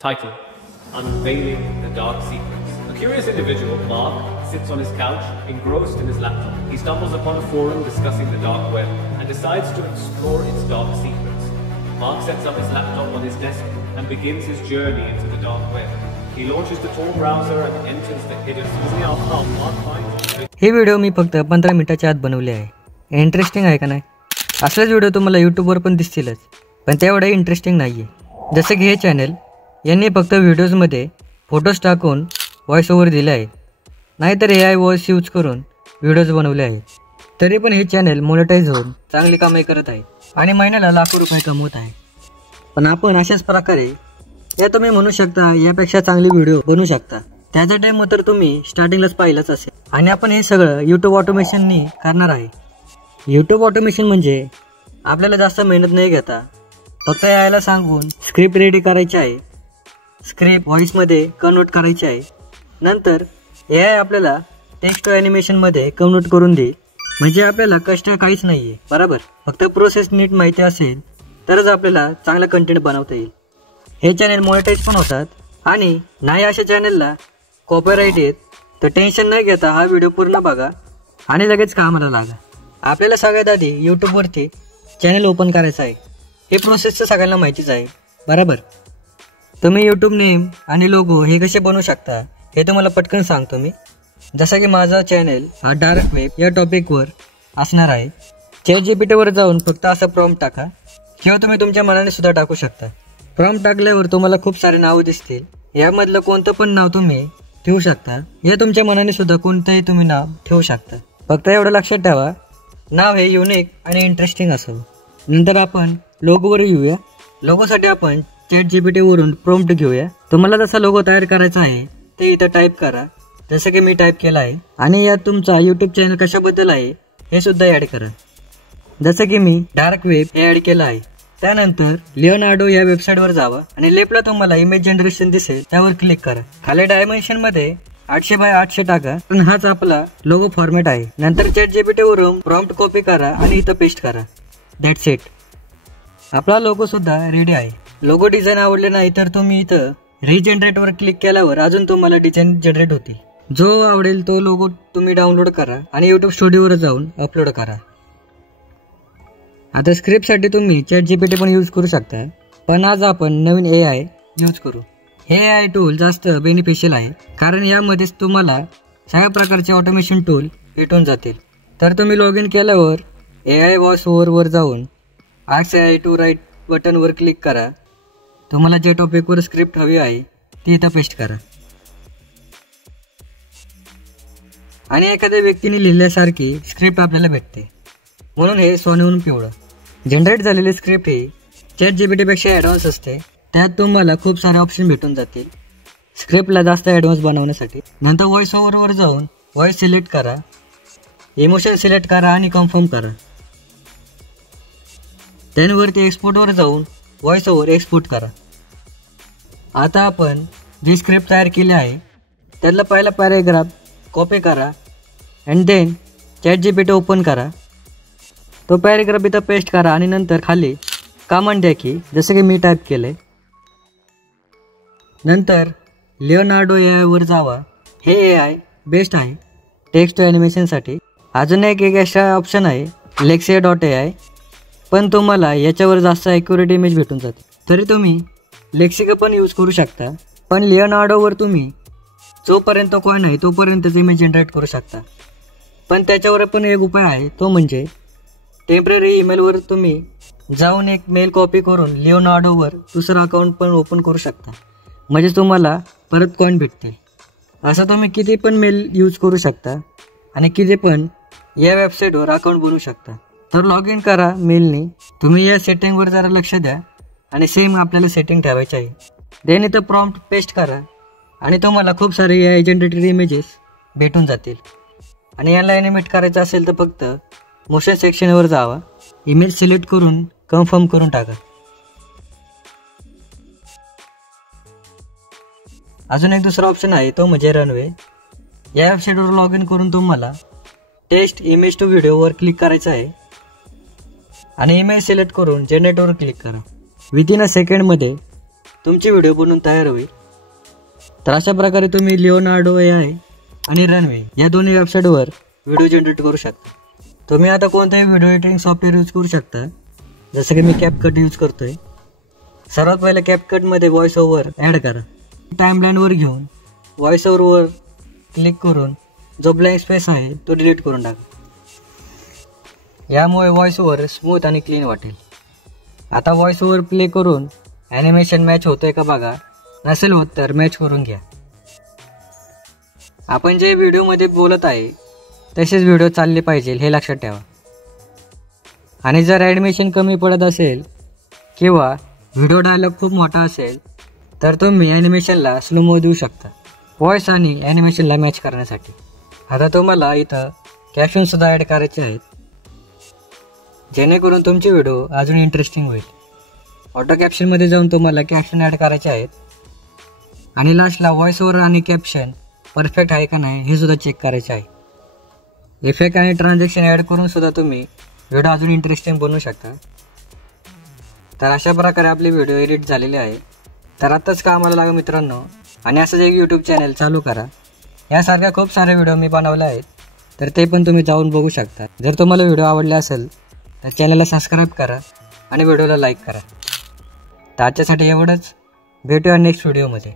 Title: Unveiling the Dark Secrets. A curious individual, Mark, sits on his couch, engrossed in his laptop. He stumbles upon a forum discussing the dark web and decides to explore its dark secrets. Mark sets up his laptop on his desk and begins his journey into the dark web. He launches the Tor browser and enters the hidden Mark finds. हे video मी फक्त 15 मिनिटाच्या आत बनवले आहे. Interesting आहे का नाही? असलेच व्हिडिओ तुम्हाला यूट्यूबवर पण दिसतीलच, पण तेवढे इंटरेस्टिंग नाही आहे. जसं की हे चॅनल यांनी फक्त व्हिडिओजमध्ये फोटोज टाकून व्हॉइस ओव्हर दिले आहे, नाहीतर AI व्हॉइस यूज करून व्हिडिओज बनवले आहेत. तरी पण हे चॅनल मोनेटाईज होऊन चांगली कमाई करत आहे आणि महिन्याला लाखो रुपये कमवत आहे. पण आपण अशाच प्रकारे या तुम्ही म्हणू शकता यापेक्षा चांगली व्हिडिओ बनवू शकता. त्याचा टाइम तर तुम्ही स्टार्टिंगलाच पाहिलंच असेल. आणि आपण हे सगळं यूट्यूब ऑटोमेशननी करणार आहे. यूट्यूब ऑटोमेशन म्हणजे आपल्याला जास्त मेहनत नाही घेता, फक्त यायला सांगून स्क्रिप्ट रेडी करायची आहे, स्क्रिप्ट व्हॉइसमध्ये कन्वर्ट करायची आहे, नंतर AI आपल्याला टेक्स्ट ॲनिमेशनमध्ये कन्वर्ट करून देईल. म्हणजे आपल्याला कष्ट काहीच नाही आहे, बरोबर. फक्त प्रोसेस नीट माहिती असेल तरच आपल्याला चांगला कंटेंट बनवता येईल. हे चॅनल मॉनिटाईज पण होतात आणि नाही अशा चॅनलला कॉपीराईट येत, तर टेन्शन नाही घेता हा व्हिडिओ पूर्ण बघा आणि लगेच कामाला लागा. आपल्याला सगळ्यात आधी यूट्यूबवरती चॅनल ओपन करायचं आहे. हे प्रोसेसचं सगळ्यांना माहितीच आहे, बरोबर. तुम्ही यूट्यूब नेम आणि लोगो हे कसे बनवू शकता हे तुम्हाला पटकन सांगतो मी. जसं की माझा चॅनल हा डार्क वेब या टॉपिकवर असणार आहे. ChatGPT जाऊन फक्त असं प्रॉम्प्ट टाका, किंवा तुम्ही तुमच्या मनाने सुद्धा टाकू शकता. प्रॉम्प्ट टाकल्यावर तुम्हाला खूप सारे नावं दिसतील. यामधलं कोणतं पण नाव तुम्ही ठेवू शकता, या तुमच्या मनाने सुद्धा कोणतंही तुम्ही नाव ठेवू शकता. फक्त एवढं लक्षात ठेवा, नाव हे युनिक आणि इंटरेस्टिंग असावं. नंतर आपण लोगोवर येऊया. लोगोसाठी आपण ChatGPT प्रॉम्प्ट घेऊया. तुम्हाला जसा लोगो तयार करायचा आहे ते इथं टाईप करा, जसं की मी टाईप केला आहे. आणि यात तुमचा यूट्यूब चॅनल कशाबद्दल आहे हे सुद्धा ॲड करा. जसं की मी डार्क वेब हे ॲड केलं आहे. त्यानंतर लिओनार्डो या वेबसाईटवर जावा आणि लेफ्टला तुम्हाला इमेज जनरेशन दिसेल, त्यावर क्लिक करा. खाली डायमेन्शन मध्ये 800 बाय 800 टाका, पण हाच आपला लोगो फॉर्मॅट आहे. नंतर ChatGPT प्रॉम्प्ट कॉपी करा आणि इथं पेस्ट करा. That's it. आपला लोगो सुद्धा रेडी आहे. लोगो डिझाईन आवडले नाही तर तुम्ही इथं रिजनरेट वर क्लिक केल्यावर अजून तुम्हाला डिझाईन जनरेट होतील. जो आवडेल तो लोगो तुम्ही डाउनलोड करा आणि YouTube स्टुडिओवर जाऊन अपलोड करा. आता स्क्रिप्टसाठी तुम्ही ChatGPT पण यूज करू शकता, पण आज आपण नवीन AI यूज करू. हे AI टूल जास्त बेनिफिशियल आहे, कारण यामध्येच तुम्हाला सगळ्या प्रकारचे ऑटोमेशन टूल भेटून जातील. तर तुम्ही लॉग इन केल्यावर AI व्हॉइस ओव्हरवर जाऊन Ask AI to Write बटनवर क्लिक करा. तुम्हाला जे टॉपिकवर स्क्रिप्ट हवी आहे ती इथं पेस्ट करा आणि एखाद्या व्यक्तीने लिहिल्यासारखी स्क्रिप्ट आपल्याला भेटते. म्हणून हे सोन्याहून पिवळं. जनरेट झालेली स्क्रिप्ट ही ChatGPT ॲडव्हान्स असते. त्यात तुम्हाला खूप सारे ऑप्शन भेटून जातील स्क्रिप्टला जास्त ॲडव्हान्स बनवण्यासाठी. नंतर व्हॉइस ओव्हरवर जाऊन व्हॉइस सिलेक्ट करा, इमोशन सिलेक्ट करा आणि कन्फर्म करा. त्यावरती एक्सपोर्टवर जाऊन व्हॉइस ओव्हर एक्सपोर्ट करा. आता आपण जी स्क्रिप्ट तयार केली आहे त्यातला पहिला पॅराग्राफ कॉपी करा अँड देन ChatGPT ओपन करा. तो पॅराग्राफ इथं पेस्ट करा आणि नंतर खाली कमांड द्या की जसं की मी टाईप केले. नंतर लिओनार्डो AI वर जावा. हे AI बेस्ट आहे टेक्स्ट ॲनिमेशनसाठी. अजून एक एक्स्ट्रा ऑप्शन आहे Lexia.ai, पण तुम्हाला याच्यावर जास्त ॲक्युरेट इमेज भेटून जाते. तरी तुम्ही लेक्सिका पण यूज करू शकता, पण लिओनार्डोवर तुम्ही जोपर्यंत कॉइन आहे तोपर्यंतच इमेज जनरेट करू शकता. पण त्याच्यावर पण एक उपाय आहे, तो म्हणजे टेम्पररी ईमेलवर तुम्ही जाऊन एक मेल कॉपी करून लिओनार्डोवर दुसरं अकाउंट पण ओपन करू शकता, म्हणजे तुम्हाला परत कॉइन भेटते. असं तुम्ही किती पण मेल यूज करू शकता आणि किती पण या वेबसाईटवर अकाउंट बनवू शकता. तर लॉग इन करा मेलनी. तुम्ही या सेटिंगवर जरा लक्ष द्या आणि सेम आपल्याला सेटिंग ठेवायची आहे. देन इथं प्रॉम्प्ट पेस्ट करा आणि तुम्हाला खूप सारे AI जनरेटेड इमेजेस भेटून जातील. आणि याला ॲनिमेट करायचं असेल तर फक्त मोशन सेक्शनवर जावा, इमेज सिलेक्ट करून कन्फर्म करून टाका. अजून एक दुसरा ऑप्शन आहे, तो म्हणजे रनवे. या वेबसाईटवर लॉग इन करून तुम्हाला टेक्स्ट इमेज टू व्हिडिओवर क्लिक करायचं आहे आणि इमेज सिलेक्ट करून जनरेटवर क्लिक करा. विदिन अ सेकंडमध्ये तुमची व्हिडिओ बनवून तयार होईल. तर अशा प्रकारे तुम्ही लिओनार्डो AI आणि रनवे या दोन्ही वेबसाईटवर व्हिडिओ जनरेट करू शकता. तुम्ही आता कोणताही व्हिडिओ एडिटिंग सॉफ्टवेअर यूज करू शकता. जसं की मी कॅपकट यूज करतोय. सर्वात पहिला कॅपकटमध्ये व्हॉइस ओव्हर ॲड करा. टाईमलाईनवर घेऊन व्हॉइस ओव्हरवर क्लिक करून जो ब्लँक स्पेस आहे तो डिलीट करून टाका. यामुळे व्हॉइस ओव्हर स्मूथ आणि क्लीन वाटेल. आता व्हॉइस ओव्हर प्ले करून ॲनिमेशन मॅच होतोय का बघा. नसेल होत तर मॅच करून घ्या. आपण जे व्हिडिओमध्ये बोलत आहे तसेच व्हिडिओ चालले पाहिजे हे लक्षात ठेवा. आणि जर ॲनिमेशन कमी पडत असेल किंवा व्हिडिओ डायलॉग खूप मोठा असेल तर तुम्ही ॲनिमेशनला स्लो मो देऊ शकता व्हॉइस आणि ॲनिमेशनला मॅच करण्यासाठी. आता तुम्हाला इथं कॅप्शनसुद्धा ॲड करायचे आहेत जेणेकरून तुमची व्हिडिओ अजून इंटरेस्टिंग होईल. ऑटो कॅप्शनमध्ये जाऊन तुम्हाला कॅप्शन ॲड करायचे आहेत आणि लास्टला व्हॉइस ओव्हर आणि कॅप्शन परफेक्ट आहे का नाही हे सुद्धा चेक करायचे आहे. इफेक्ट आणि ट्रान्झॅक्शन ॲड करून सुद्धा तुम्ही व्हिडिओ अजून इंटरेस्टिंग बनवू शकता. तर अशा प्रकारे आपले व्हिडिओ एडिट झालेले आहे. तर आत्ताच कामाला लागा मित्रांनो आणि असंच एक यूट्यूब चॅनल चालू करा. यासारख्या खूप सारे व्हिडिओ मी बनवले आहेत तर ते पण तुम्ही जाऊन बघू शकता. जर तुम्हाला व्हिडिओ आवडले असेल तर चॅनलला सबस्क्राईब करा आणि व्हिडिओला लाईक करा. तर आजच्यासाठी एवढंच. भेटूया नेक्स्ट व्हिडिओमध्ये.